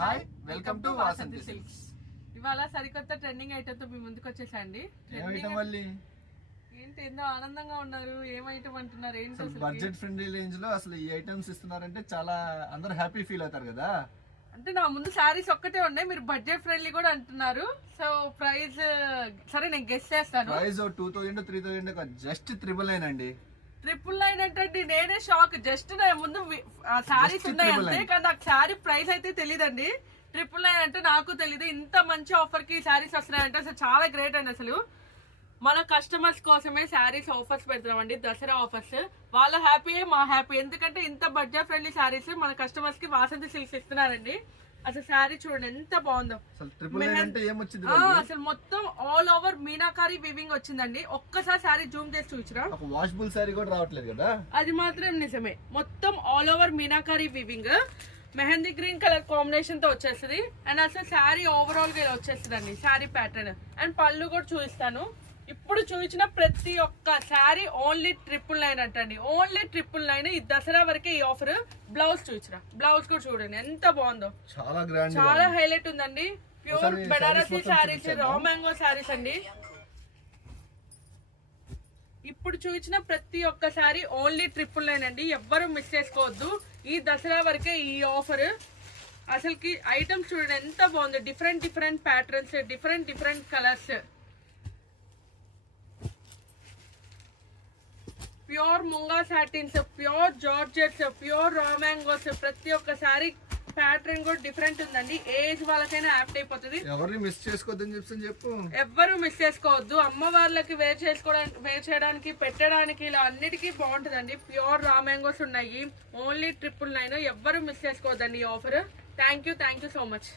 Hi welcome to Vasanthi silks. ఇవాళ సరికొత్త trending item తో మీ ముందుకు వచ్చేసండి. ఏంటి ఎంతో ఆనందంగా ఉన్నారు, ఏం ఐటమ్ అంటున్నారు? ఏంటి బడ్జెట్ ఫ్రెండ్లీ రేంజ్ లో అసలు ఈ ఐటమ్స్ ఇస్తున్నారంటే చాలా అందరూ హ్యాపీ ఫీల్ అవుతారు కదా. అంటే నా ముందు సారీస్ ఒక్కటే ఉన్నాయి, మీరు బడ్జెట్ ఫ్రెండ్లీ కూడా అంటున్నారు. సో ప్రైస్ సరే నేను గెస్ చేస్తాను. ప్రైస్ 2000 3000 జస్ట్ 999 అండి. 999 అంటే నేనే షాక్. జస్ట్ నా ముందు సారీస్ ఉన్నాయి అంతే, కానీ నాకు సారీ ప్రైస్ అయితే తెలియదండి. 999 అంటే నాకు తెలీదు. ఇంత మంచి ఆఫర్ కి సారీస్ వస్తున్నాయంటే అసలు చాలా గ్రేట్ అండి. అసలు మన కస్టమర్స్ కోసమే శారీస్ ఆఫర్స్ పెడతామండి, దసరా ఆఫర్స్. వాళ్ళ హ్యాపీయే మా హ్యాపీ, ఎందుకంటే ఇంత బడ్జెట్ ఫ్రెండ్లీ శారీస్ మన కస్టమర్స్ కి వాసంతి సిల్క్స్ ఇస్తున్నారండి. అసలు శారీ చూడండి ఎంత బాగుందో. అసలు మొత్తం ఆల్ ఓవర్ మీనాకారి వీవింగ్ వచ్చిందండి. ఒక్కసారి శారీ జూమ్ చేసి చూసిరా, వాషబుల్ శారీ కూడా రావట్లేదు కదా. అది మాత్రం నిజమే. మొత్తం all over meenakari weaving, mehndi green colour combination తో వచ్చేస్తుంది. అండ్ అసలు శారీ ఓవరాల్ గా వచ్చేస్తుంది అండి శారీ ప్యాటర్న్. అండ్ పళ్ళు కూడా చూపిస్తాను. ఇప్పుడు చూపించిన ప్రతి ఒక్క శారీ ఓన్లీ 999 అంటండి, ఓన్లీ 999. ఈ దసరా వరకే ఈ ఆఫర్. బ్లౌజ్ చూసిరా, బ్లౌజ్ కూడా చూడండి ఎంత బాగుందో, చాలా గ్రాండ్, చాలా హైలైట్ ఉందండి. Pure Banarasi saris, raw mango saris అండి. ఇప్పుడు చూపించిన ప్రతి ఒక్క శారీ ఓన్లీ 999 అండి. ఎవ్వరు మిస్ చేసుకోవద్దు. ఈ దసరా వరకే ఈ ఆఫర్. అసలుకి ఐటమ్స్ చూడండి ఎంత బాగుంది. Different different patterns, different colours, pure munga satins, pure georgettes, pure raw mangoes. ప్రతి ఒక్క శారీ ప్యాటర్న్ కూడా డిఫరెంట్ ఉందండి. ఏజ్ వాళ్ళకైనా యాప్ట్ అయిపోతుంది. ఎవరు మిస్ చేసుకోవద్దని చెప్పు, ఎవ్వరు మిస్ చేసుకోవద్దు. అమ్మ వాళ్ళకి వేర్ చేయడానికి, పెట్టడానికి, ఇలా అన్నిటికీ బాగుంటుందండి. ప్యూర్ రా మ్యాంగోస్ ఉన్నాయి, ఓన్లీ 999. ఎవ్వరు మిస్ చేసుకోవద్దండి ఈ offer. Thank you so much.